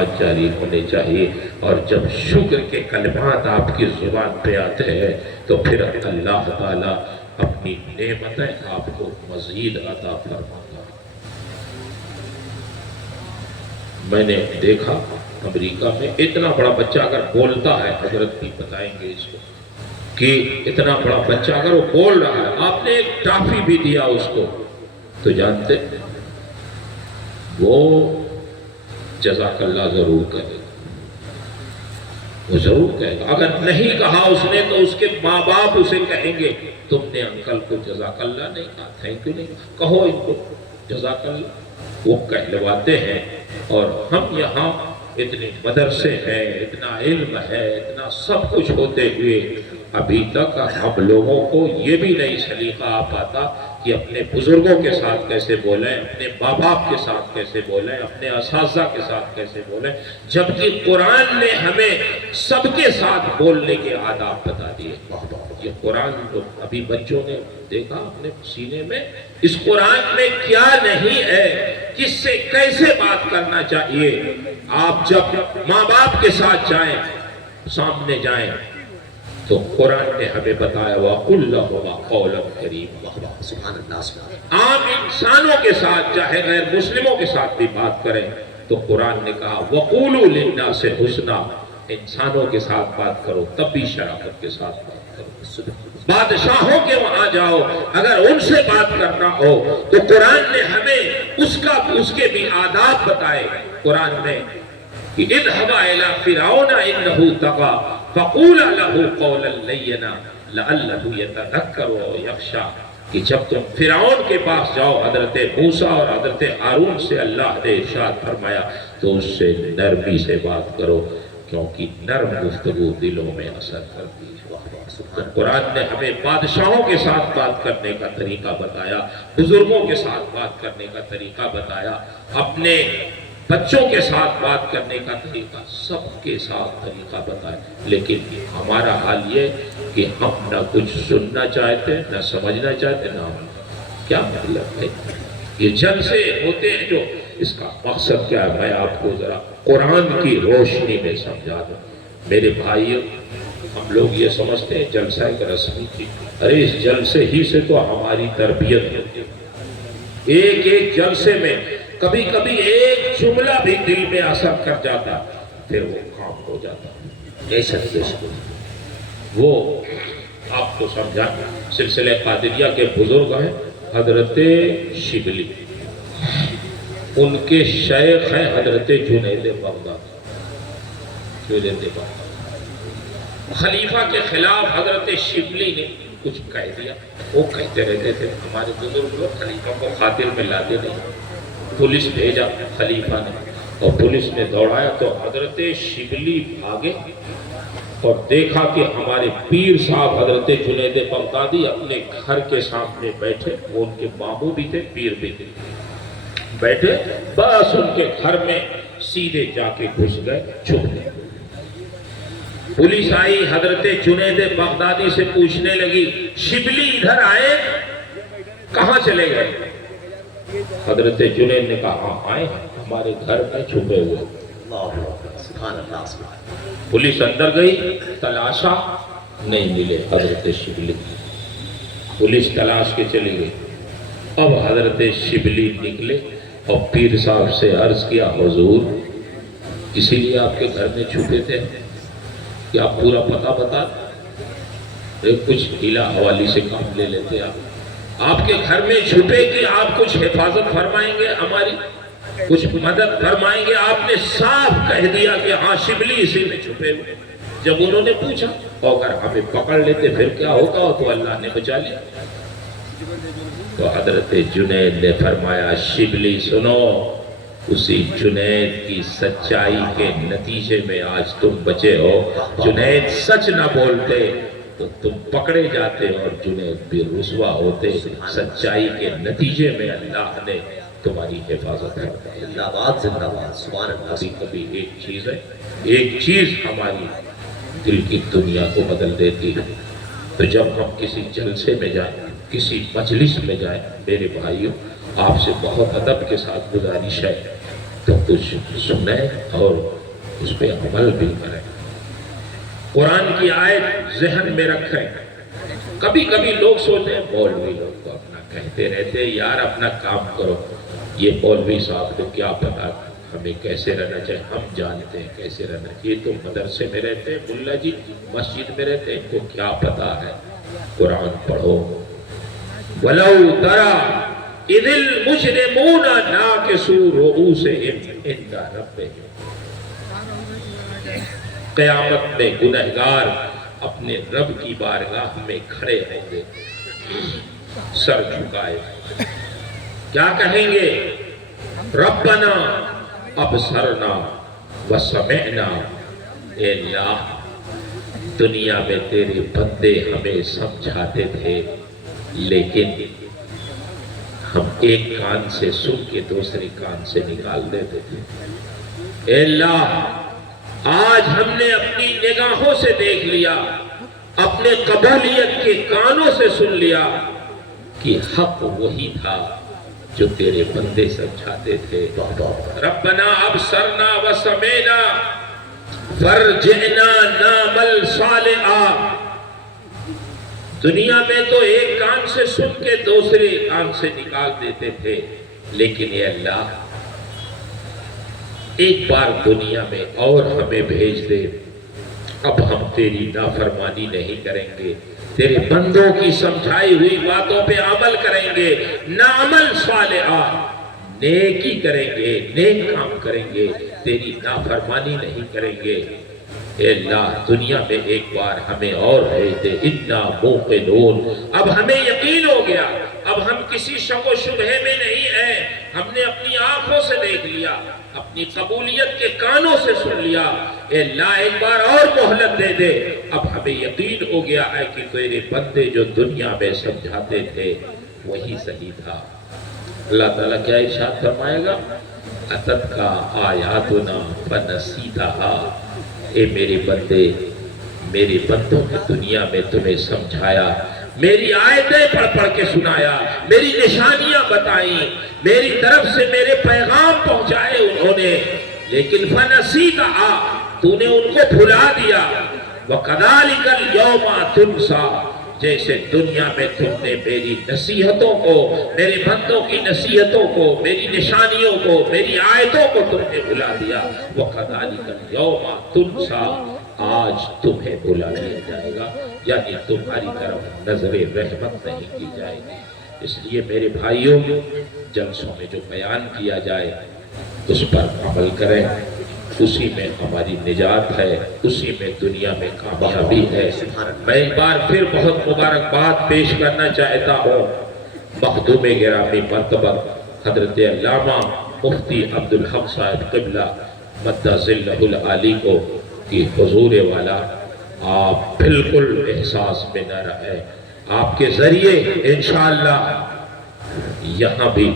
کلمات جاری ہونے چاہیے، اور جب شکر کے کلمات آپ کی زبان پہ آتے ہیں تو پھر اللہ تعالیٰ اپنی نعمتیں آپ کو مزید عطا فرماتا ہے۔ میں نے دیکھا امریکہ میں اتنا بڑا بچہ اگر بولتا ہے، حضرت بھی بتائیں گے اس کو، کہ اتنا بڑا بچہ اگر وہ بول رہا ہے، آپ نے ایک ٹافی بھی دیا اس کو، تو جانتے وہ جزاک اللہ ضرور کہے گا، وہ ضرور کہے گا۔ اگر نہیں کہا اس نے تو اس کے ماں باپ اسے کہیں گے تم نے انکل کو جزاک اللہ نہیں کہا، تھینک یو نہیں کہا، کہو ان کو جزاک اللہ۔ وہ کہلواتے ہیں، اور ہم یہاں اتنے مدرسے ہیں، اتنا علم ہے، اتنا سب کچھ ہوتے ہوئے ابھی تک ہم لوگوں کو یہ بھی نہیں سلیقہ آ پاتا کہ اپنے بزرگوں کے ساتھ کیسے بولیں، اپنے ماں باپ کے ساتھ کیسے بولیں، اپنے اساتذہ کے ساتھ کیسے بولیں، جبکہ قرآن نے ہمیں سب کے ساتھ بولنے کے آداب بتا دیے۔ یہ قرآن تو ابھی بچوں نے دیکھا اپنے سینے میں، اس قرآن میں کیا نہیں ہے، کس سے کیسے بات کرنا چاہیے۔ آپ جب ماں باپ کے ساتھ جائیں، سامنے جائیں، تو قرآن نے ہمیں بتایا وَقُلْ لَهُمَا قَوْلًا كَرِيمًا۔ سبحان اللہ۔ عام انسانوں کے ساتھ، چاہے غیر مسلموں کے ساتھ بھی بات کریں تو قرآن نے کہا وَقُولُوا لِلنَّاسِ حُسْنًا، انسانوں کے ساتھ بات کرو تب بھی شرافت کے ساتھ بات کرو۔ بادشاہوں کے وہاں جاؤ، اگر ان سے بات کرنا ہو تو قرآن نے ہمیں اس کے بھی آداب بتائے۔ قرآن نے کہ اذهبا إلى فرعون إنه طغى فقولا له قولا لينا لعله يتذكر أو يخشى، کہ جب تم فرعون کے پاس جاؤ، حضرت موسیٰ اور حضرت ہارون سے اللہ نے ارشاد فرمایا تو اس سے نرمی سے بات کرو، کیونکہ نرم گفتگو دلوں میں اثر کرتی ہے۔ تو قرآن نے ہمیں بادشاہوں کے ساتھ بات کرنے کا طریقہ بتایا، بزرگوں کے ساتھ بات کرنے کا طریقہ بتایا، اپنے بچوں کے ساتھ بات کرنے کا طریقہ، سب کے ساتھ طریقہ بتایا۔ لیکن ہمارا حال یہ کہ ہم نہ کچھ سننا چاہتے، نہ سمجھنا چاہتے، نہ کیا مطلب ہے۔ یہ جلسے ہوتے ہیں جو اس کا مقصد کیا ہے، میں آپ کو ذرا قرآن کی روشنی میں سمجھا دوں۔ میرے بھائیو، ہم لوگ یہ سمجھتے ہیں جلسہ ایک رسمی چیز، ارے اس جلسے ہی سے تو ہماری تربیت ہوتی ہے۔ ایک ایک جلسے میں کبھی کبھی ایک جملہ بھی دل میں اثر کر جاتا، پھر وہ کام ہو جاتا۔ وہ آپ کو سمجھا، سلسلہ قادریہ کے بزرگ ہیں حضرت شبلی، ان کے شیخ ہیں حضرت جنید بغدادی۔ خلیفہ کے خلاف حضرت شبلی نے کچھ کہہ دیا، وہ کہتے رہتے تھے، ہمارے بزرگ لوگ خلیفہ کو خاطر میں لاتے نہیں۔ پولیس بھیجا خلیفہ نے، اور پولیس نے دوڑایا تو حضرت شبلی بھاگے اور دیکھا کہ ہمارے پیر صاحب حضرت جنید بغدادی اپنے گھر کے سامنے بیٹھے، وہ ان کے ماموں بھی تھے، پیر بھی تھے، بیٹھے، بس ان کے گھر میں سیدھے جا کے گھس گئے، چھپ گئے۔ پولیس آئی، حضرت جنید بغدادی سے پوچھنے لگی شبلی ادھر آئے، کہاں چلے گئے؟ حضرت جنید نے کہا ہاں آئے، ہمارے گھر میں چھپے ہوئے۔ پولیس اندر گئی، تلاشا، نہیں ملے حضرت شبلی۔ پولیس تلاش کے چلی گئی۔ اب حضرت شبلی نکلے اور پیر صاحب سے عرض کیا حضور اسی لیے آپ کے گھر میں چھپے تھے کہ آپ پورا پتہ بتا دیں، کچھ ہیلا حوالی سے کام لے لیتے آپ کے گھر میں چھپے کہ آپ کچھ حفاظت فرمائیں گے، ہماری کچھ مدد فرمائیں گے۔ آپ نے صاف کہہ دیا کہ ہاں شبلی اسی میں چھپے ہوئے۔ جب انہوں نے پوچھا اگر ہمیں پکڑ لیتے پھر کیا ہوگا، تو اللہ نے بچا لیا۔ تو حضرت جنید نے فرمایا شبلی سنو، اسی جنید کی سچائی کے نتیجے میں آج تم بچے ہو۔ جنید سچ نہ بولتے تو تم پکڑے جاتے اور جنید بھی رسوا ہوتے۔ سچائی کے نتیجے میں اللہ نے تمہاری حفاظت کرتا ہے۔ زندہ باد، زندہ باد، سبحان اللہ۔ کبھی کبھی ایک چیز ہماری دل کی دنیا کو بدل دیتی ہے۔ تو جب ہم کسی جلسے میں جائیں، کسی مجلس میں جائیں، میرے بھائیوں آپ سے بہت ادب کے ساتھ گزارش ہے، تو کچھ سنیں اور اس پہ عمل بھی کریں. قرآن کی آیت ذہن میں رکھیں. کبھی کبھی لوگ سوچتے ہیں مولوی لوگ تو اپنا کہتے رہتے ہیں یار اپنا کام کرو. یہ مولوی صاحب کو کیا پتا ہمیں کیسے رہنا چاہیے. ہم جانتے ہیں کیسے رہنا چاہیے. تو مدرسے میں رہتے ہیں, ملا جی مسجد میں رہتے ہیں, ان کو کیا پتا ہے. قرآن پڑھو. وَلَوْ تَرَى إِذِ الْمُجْرِمُونَ نَاكِسُو رُؤُوسِهِمْ عِنْدَ رَبِّهِمْ. قیامت میں گنہگار اپنے رب کی بارگاہ میں کھڑے ہوں گے سر جھکائے. کیا کہیں گے؟ ربنا ابصرنا وسمعنا. اے اللہ دنیا میں تیرے بندے ہمیں سمجھاتے تھے لیکن ہم ایک کان سے سن کے دوسری کان سے نکال دیتے تھے. اے اللہ آج ہم نے اپنی نگاہوں سے دیکھ لیا, اپنے قبولیت کے کانوں سے سن لیا کہ حق وہی تھا جو تیرے بندے سمجھاتے تھے. ربنا ابصرنا وسمعنا فرجعنا نعمل صالحا. دنیا میں تو ایک کان سے سن کے دوسرے کان سے نکال دیتے تھے لیکن اے اللہ ایک بار دنیا میں اور ہمیں بھیج دے. اب ہم تیری نافرمانی نہیں کریں گے, تیرے بندوں کی سمجھائی ہوئی باتوں پہ عمل کریں گے. نعمل صالحا, نیکی کریں گے, نیک کام کریں گے, تیری نافرمانی نہیں کریں گے. اے اللہ دنیا میں ایک بار ہمیں اور بھیج دے. انا موقنون. اب ہمیں یقین ہو گیا, اب ہم کسی شک و شبہے میں نہیں ہیں. ہم نے اپنی آنکھوں سے دیکھ لیا, اپنی قبولیت کے کانوں سے سن لیا. اے اللہ ایک بار اور مہلت دے دے. اب ہمیں یقین ہو گیا ہے کہ تیرے بندے جو دنیا میں سمجھاتے تھے وہی صحیح تھا. اللہ تعالیٰ کیا ارشاد فرمائے گا؟ اتت کا آیاتنا فنسیتھا. اے میرے بندے, میرے بندوں نے دنیا میں تمہیں سمجھایا, میری آیتیں پڑھ پڑھ کے سنایا, میری نشانیاں بتائیں, میری طرف سے میرے پیغام پہنچائے انہوں نے, لیکن فنسیتھا تو نے ان کو بھلا دیا. وَكَذَلِكَ الْيَوْمَ تُنْسَى. جیسے دنیا میں تم نے میری نصیحتوں کو, میرے بندوں کی نصیحتوں کو, میری نشانیوں کو, میری آیتوں کو تم نے بھلا دیا. وَقَذَلِكَ الْيَوْمَ تُنْسَى. آج تمہیں بھلا دیا جائے گا, یعنی تمہاری طرف نظر رحمت نہیں کی جائے گی. اس لیے میرے بھائیوں جلسوں میں جو بیان کیا جائے اس پر عمل کریں. اسی میں ہماری نجات ہے, اسی میں دنیا میں کامیابی ہے. میں ایک بار پھر بہت مبارکباد پیش کرنا چاہتا ہوں مخدوم گرامی مرتبہ حضرت علامہ مفتی عبدالحق صاحب قبلہ مد ظلہ العالی کو کہ حضور والا آپ بالکل احساس میں نہ رہے. آپ کے ذریعے انشاءاللہ یہاں بھی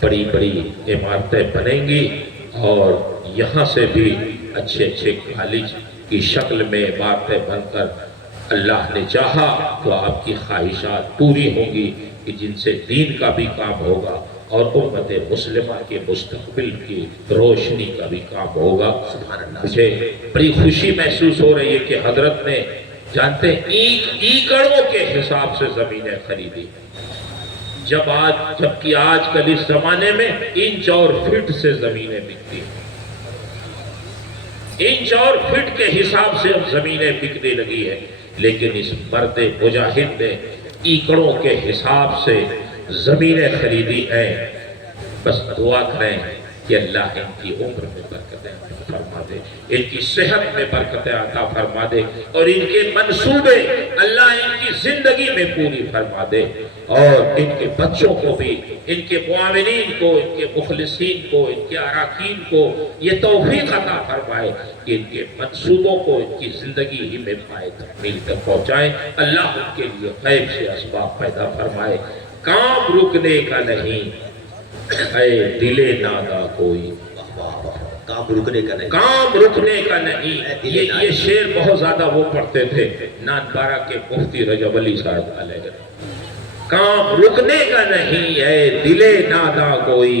بڑی بڑی عمارتیں بنیں گی اور یہاں سے بھی اچھے اچھے کالج کی شکل میں عمارتیں بن کر اللہ نے چاہا تو آپ کی خواہشات پوری ہوں گی کہ جن سے دین کا بھی کام ہوگا اور امت مسلمہ کے مستقبل کی روشنی کا بھی کام ہوگا. مجھے بڑی خوشی محسوس ہو رہی ہے کہ حضرت نے جانتے ایکڑوں کے حساب سے زمینیں خریدی, جبکہ آج کل اس زمانے میں انچ اور فٹ سے زمینیں بکتی ہیں. انچ اور فٹ کے حساب سے اب زمینیں بکنے لگی ہیں, لیکن اس مرد مجاہد نے ایکڑوں کے حساب سے زمینیں خریدی ہیں. بس دعا کریں کہ اللہ ان کی عمر میں برکتیں عطا فرما دے, ان کی صحت میں برکتیں عطا فرما دے, اور ان کے منصوبے اللہ ان کی زندگی میں پوری فرما دے, اور ان کے بچوں کو بھی, ان کے معاونین کو, ان کے مخلصین کو, ان کے اراکین کو یہ توفیق عطا فرمائے کہ ان کے منصوبوں کو ان کی زندگی ہی میں پائے تکمیل تک پہنچائیں. اللہ ان کے لیے غیب سے اسباب پیدا فرمائے. کام رکنے کا نہیں اے دلے نادا کوئی, کام رکنے کا نہیں, کام رکنے کا نہیں. یہ شعر بہت زیادہ وہ پڑھتے تھے نانپارہ کے مفتی رجب علی صاحب علیہ. کام رکنے کا نہیں اے دلے نادا کوئی,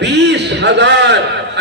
20,000